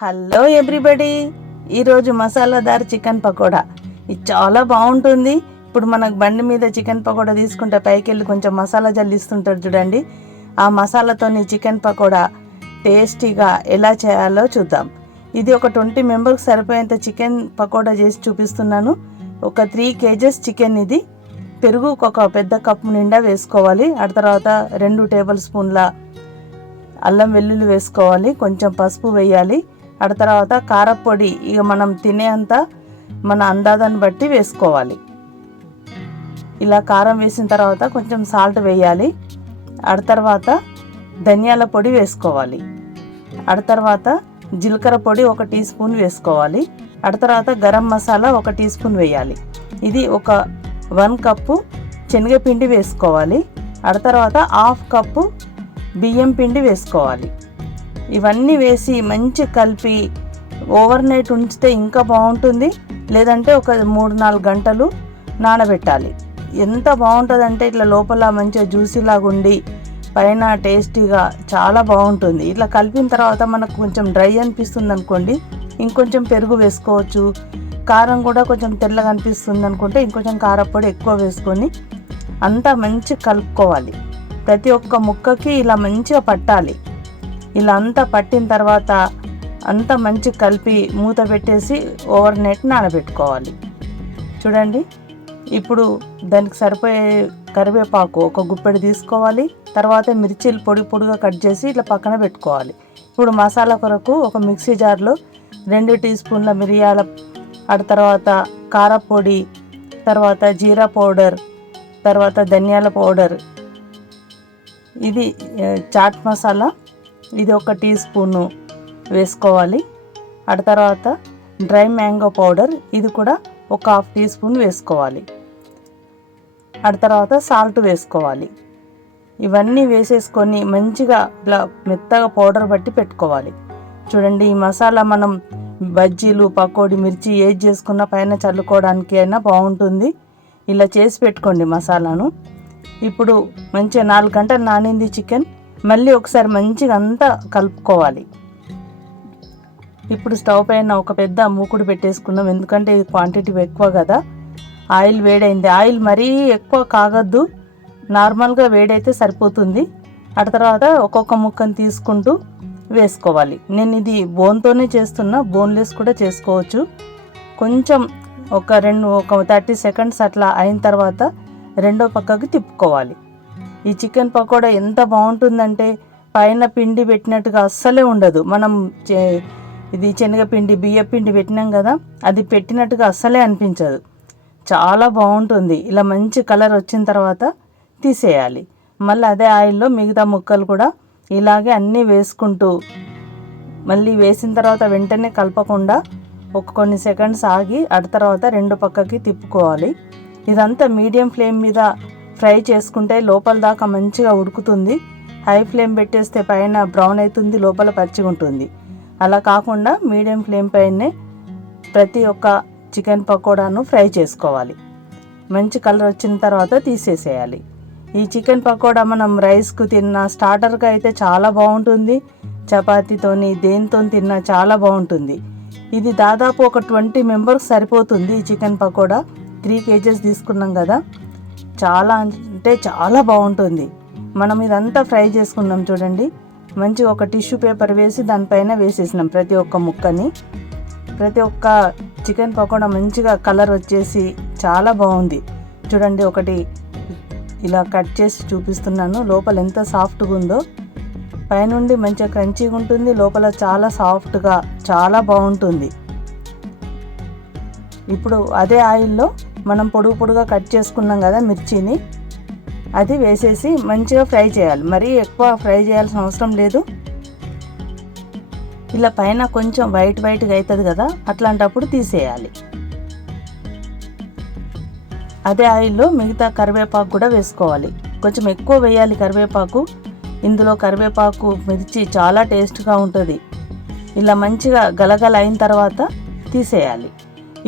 Hello everybody, ఈరోజు మసాలాదార్ chicken pakoda. ఇది చాలా బాగుంటుంది. ఇప్పుడు మనకు బండి మీద చికెన్ పకోడా తీసుకుంటే పైకి వెళ్ళి కొంచెం మసాలా జల్లిస్తుంటారు చూడండి. ఆ మసాలాతోని చికెన్ పకోడా టేస్టీగా ఎలా చేయాలో చూద్దాం. ఇది ఒక 20 మెంబర్కి సరిపోయేంత చికెన్ పకోడా చేసి చూపిస్తున్నాను. ఒక 3 kgs చికెన్. ఇది పెరుగు ఒక పెద్ద కప్పు నిండా వేసుకోవాలి. ఆ తర్వాత 2 టేబుల్ స్పూన్ల అల్లం వెల్లుల్లి వేసుకోవాలి. కొంచెం పసుపు వేయాలి. ఆ తర్వాత కారపొడి ఇక మనం తినేంత మన అందాజాన్ని బట్టి వేసుకోవాలి. ఇలా కారం వేసిన తర్వాత కొంచెం సాల్ట్ వేయాలి. ఆ తర్వాత ధనియాల పొడి వేసుకోవాలి. ఆ తర్వాత జీలకర్ర పొడి 1 టీ స్పూన్ వేసుకోవాలి. ఆ తర్వాత గరం మసాలా 1 టీ స్పూన్ వేయాలి. ఇది ఒక 1 కప్పు శనగపిండి వేసుకోవాలి. ఆ తర్వాత 1/2 కప్పు బియ్యం పిండి వేసుకోవాలి. ఇవన్నీ వేసి మంచి కలిపి ఓవర్ నైట్ ఉంచితే ఇంకా బాగుంటుంది. లేదంటే ఒక 3-4 గంటలు నానబెట్టాలి. ఎంత బాగుంటుందంటే ఇట్లా లోపల మంచిగా జ్యూసీలాగా ఉండి పైన టేస్టీగా చాలా బాగుంటుంది. ఇట్లా కలిపిన తర్వాత మనకు కొంచెం డ్రై అనిపిస్తుంది అనుకోండి, ఇంకొంచెం పెరుగు వేసుకోవచ్చు. కారం కూడా కొంచెం తెల్లగా అనిపిస్తుంది అనుకుంటే ఇంకొంచెం కారపొడి ఎక్కువ వేసుకొని అంతా మంచి కలుపుకోవాలి. ప్రతి ఒక్క ముక్కకి ఇలా మంచిగా పట్టాలి. ఇలా అంతా పట్టిన తర్వాత అంతా మంచి కలిపి మూత పెట్టేసి ఓవర్ నైట్ నానబెట్టుకోవాలి. చూడండి, ఇప్పుడు దానికి సరిపోయే కరివేపాకు ఒక గుప్పెడు తీసుకోవాలి. తర్వాత మిర్చీలు పొడి పొడిగా కట్ చేసి ఇట్లా పక్కన పెట్టుకోవాలి. ఇప్పుడు మసాలా కొరకు ఒక మిక్సీ జార్లో 2 టీ స్పూన్ల మిరియాల, ఆ తర్వాత కారపొడి, తర్వాత జీరా పౌడర్, తర్వాత ధనియాల పౌడర్, ఇది చాట్ మసాలా, ఇది 1 టీ స్పూను వేసుకోవాలి. ఆ తర్వాత డ్రై మ్యాంగో పౌడర్, ఇది కూడా ఒక 1/2 టీ స్పూన్ వేసుకోవాలి. ఆ తర్వాత సాల్ట్ వేసుకోవాలి. ఇవన్నీ వేసేసుకొని మంచిగా ఇలా మెత్తగా పౌడర్ బట్టి పెట్టుకోవాలి. చూడండి, ఈ మసాలా మనం బజ్జీలు, పకోడీ, మిర్చి ఏది చేసుకున్నా పైన చల్లుకోవడానికి అయినా బాగుంటుంది. ఇలా చేసి పెట్టుకోండి మసాలాను. ఇప్పుడు మంచిగా 4 గంటలు నానింది చికెన్. మళ్ళీ ఒకసారి మంచిగా అంతా కలుపుకోవాలి. ఇప్పుడు స్టవ్ పైన ఒక పెద్ద మూకుడు పెట్టేసుకుందాం, ఎందుకంటే ఇది క్వాంటిటీ ఎక్కువ కదా. ఆయిల్ వేడైంది. ఆయిల్ మరీ ఎక్కువ కాగద్దు, నార్మల్గా వేడైతే సరిపోతుంది. ఆ తర్వాత ఒక్కొక్క ముక్కను తీసుకుంటూ వేసుకోవాలి. నేను ఇది బోన్తోనే చేస్తున్నా, బోన్లెస్ కూడా చేసుకోవచ్చు. కొంచెం ఒక 30 సెకండ్స్ అట్లా అయిన తర్వాత రెండో పక్కకి తిప్పుకోవాలి. ఈ చికెన్ పకోడా ఎంత బాగుంటుందంటే పైన పిండి పెట్టినట్టుగా అస్సలే ఉండదు. మనం ఇది శనగపిండి, బియ్యపిండి పెట్టినాం కదా, అది పెట్టినట్టుగా అస్సలే అనిపించదు. చాలా బాగుంటుంది. ఇలా మంచి కలర్ వచ్చిన తర్వాత తీసేయాలి. మళ్ళీ అదే ఆయిల్లో మిగతా ముక్కలు కూడా ఇలాగే అన్నీ వేసుకుంటూ, మళ్ళీ వేసిన తర్వాత వెంటనే కలపకుండా ఒక కొన్ని సెకండ్స్ ఆగి ఆ తర్వాత రెండు పక్కకి తిప్పుకోవాలి. ఇదంతా మీడియం ఫ్లేమ్ మీద ఫ్రై చేసుకుంటే లోపల దాకా మంచిగా ఉడుకుతుంది. హై ఫ్లేమ్ పెట్టేస్తే పైన బ్రౌన్ అవుతుంది, లోపల పచ్చిగా ఉంటుంది. అలా కాకుండా మీడియం ఫ్లేమ్ పైనే ప్రతి ఒక్క చికెన్ పకోడాను ఫ్రై చేసుకోవాలి. మంచి కలర్ వచ్చిన తర్వాత తీసేసేయాలి. ఈ చికెన్ పకోడా మనం రైస్కు తిన్నా, స్టార్టర్గా అయితే చాలా బాగుంటుంది. చపాతీతోని దేనితో తిన్నా చాలా బాగుంటుంది. ఇది దాదాపు ఒక 20 మెంబర్స్ సరిపోతుంది. ఈ చికెన్ పకోడా 3 kgs తీసుకున్నాం కదా, చాలా అంటే చాలా బాగుంటుంది. మనం ఇదంతా ఫ్రై చేసుకున్నాం చూడండి. మంచిగా ఒక టిష్యూ పేపర్ వేసి దానిపైన వేసేసినాం ప్రతి ఒక్క ముక్కని. ప్రతి ఒక్క చికెన్ పకోడా మంచిగా కలర్ వచ్చేసి చాలా బాగుంది. చూడండి, ఒకటి ఇలా కట్ చేసి చూపిస్తున్నాను. లోపల ఎంత సాఫ్ట్గా ఉందో, పైనుండి మంచిగా క్రంచీగా ఉంటుంది, లోపల చాలా సాఫ్ట్గా చాలా బాగుంటుంది. ఇప్పుడు అదే ఆయిల్లో మనం పొడుగా కట్ చేసుకున్నాం కదా మిర్చిని, అది వేసేసి మంచిగా ఫ్రై చేయాలి. మరీ ఎక్కువ ఫ్రై చేయాల్సిన అవసరం లేదు. ఇలా పైన కొంచెం వైట్గా అవుతుంది కదా, అట్లాంటప్పుడు తీసేయాలి. అదే ఆయిల్లో మిగతా కరివేపాకు కూడా వేసుకోవాలి. కొంచెం ఎక్కువ వేయాలి కరివేపాకు. ఇందులో కరివేపాకు, మిర్చి చాలా టేస్ట్గా ఉంటుంది. ఇలా మంచిగా గలగల అయిన తర్వాత తీసేయాలి.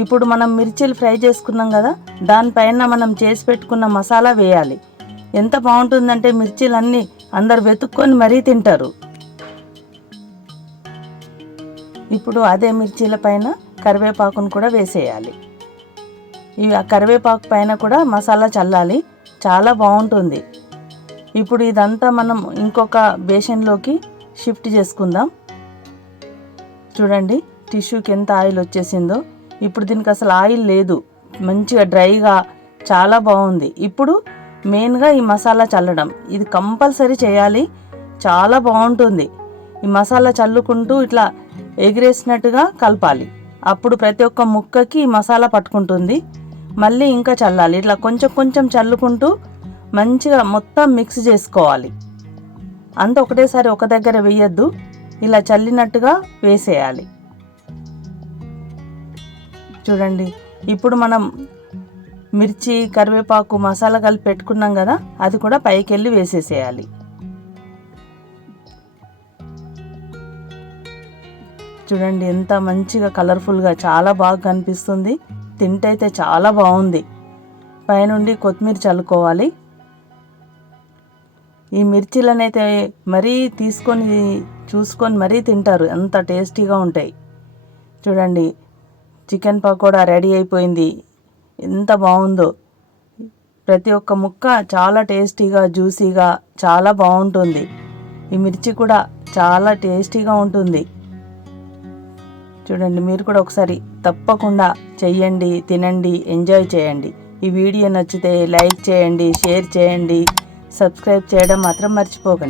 ఇప్పుడు మనం మిర్చీలు ఫ్రై చేసుకున్నాం కదా, దానిపైన మనం చేసి పెట్టుకున్న మసాలా వేయాలి. ఎంత బాగుంటుందంటే మిర్చీలన్నీ అందరు వెతుక్కొని మరీ తింటారు. ఇప్పుడు అదే మిర్చీల పైన కరివేపాకును కూడా వేసేయాలి. ఇవి ఆ కరివేపాకు పైన కూడా మసాలా చల్లాలి, చాలా బాగుంటుంది. ఇప్పుడు ఇదంతా మనం ఇంకొక బేషన్లోకి షిఫ్ట్ చేసుకుందాం. చూడండి టిష్యూకి ఎంత ఆయిల్ వచ్చేసిందో. ఇప్పుడు దీనికి అసలు ఆయిల్ లేదు, మంచిగా డ్రైగా చాలా బాగుంది. ఇప్పుడు మెయిన్గా ఈ మసాలా చల్లడం, ఇది కంపల్సరీ చేయాలి, చాలా బాగుంటుంది. ఈ మసాలా చల్లుకుంటూ ఇట్లా ఎగిరేసినట్టుగా కలపాలి. అప్పుడు ప్రతి ఒక్క ముక్కకి ఈ మసాలా పట్టుకుంటుంది. మళ్ళీ ఇంకా చల్లాలి, ఇట్లా కొంచెం కొంచెం చల్లుకుంటూ మంచిగా మొత్తం మిక్స్ చేసుకోవాలి. అంత ఒకటేసారి ఒక దగ్గర వేయద్దు, ఇలా చల్లినట్టుగా వేసేయాలి. చూడండి ఇప్పుడు మనం మిర్చి కరివేపాకు మసాలా కలిపి పెట్టుకున్నాం కదా, అది కూడా పైకి వెళ్ళి వేసేసేయాలి. చూడండి ఎంత మంచిగా కలర్ఫుల్గా చాలా బాగా కనిపిస్తుంది. తింటైతే చాలా బాగుంది. పైనుండి కొత్తిమీర చల్లుకోవాలి. ఈ మిర్చీలనైతే మరీ చూసుకొని మరీ తింటారు, ఎంత టేస్టీగా ఉంటాయి. చూడండి చికెన్ పకోడా రెడీ అయిపోయింది, ఎంత బాగుందో. ప్రతి ఒక్క ముక్క చాలా టేస్టీగా జ్యూసీగా చాలా బాగుంటుంది. ఈ మిర్చి కూడా చాలా టేస్టీగా ఉంటుంది. చూడండి మీరు కూడా ఒకసారి తప్పకుండా చెయ్యండి, తినండి, ఎంజాయ్ చేయండి. ఈ వీడియో నచ్చితే లైక్ చేయండి, షేర్ చేయండి, సబ్స్క్రైబ్ చేయడం మాత్రం మర్చిపోకండి.